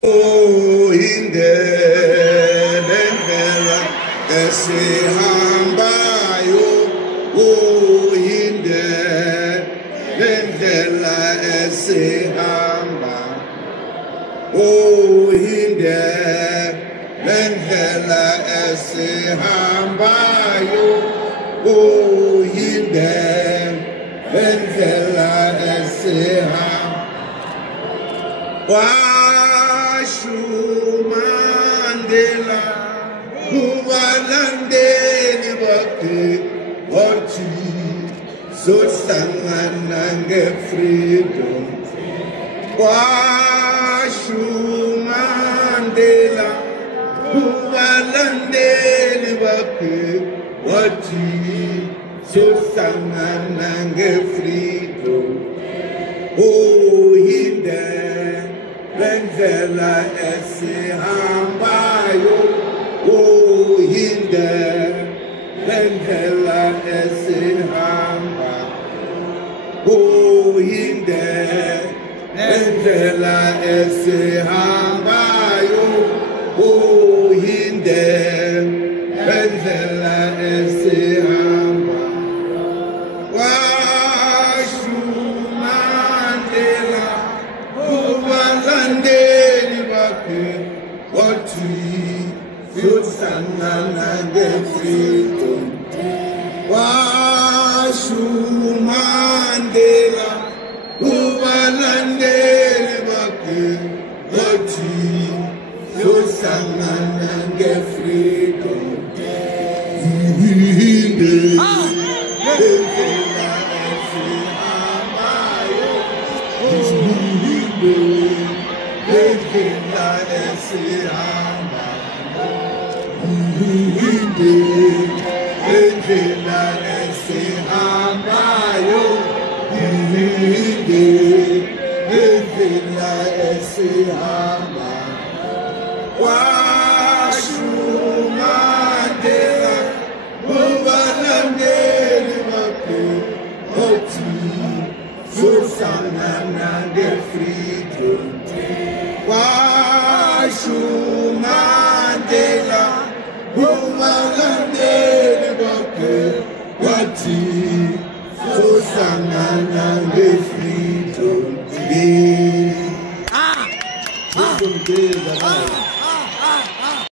Oh, indlela esihambayo, oh, indlela esihamba, oh, indlela esihambayo, oh, indlela esihamba. Mandela, kubalandeli bakhe wathi sohlangana nge-freedom. Mandela, kubalandeli bakhe wathi sohlangana nge-freedom. Oh, indlela esihambayo, oh, indlela esihamba, oh, indlela esihambayo, oh, indlela esihamba. Kubalandeli bakhe wathi sohlangana nge-freedom. Mandela, kubalandeli bakhe wathi sohlangana nge-freedom. Indlela esihamba, indlela esihambayo, indlela esihamba. Mandela, kubalandeli bakhe wathi sohlangana nge-freedom. Mandela, kubalandeli bakhe wathi sohlangana nge-freedom.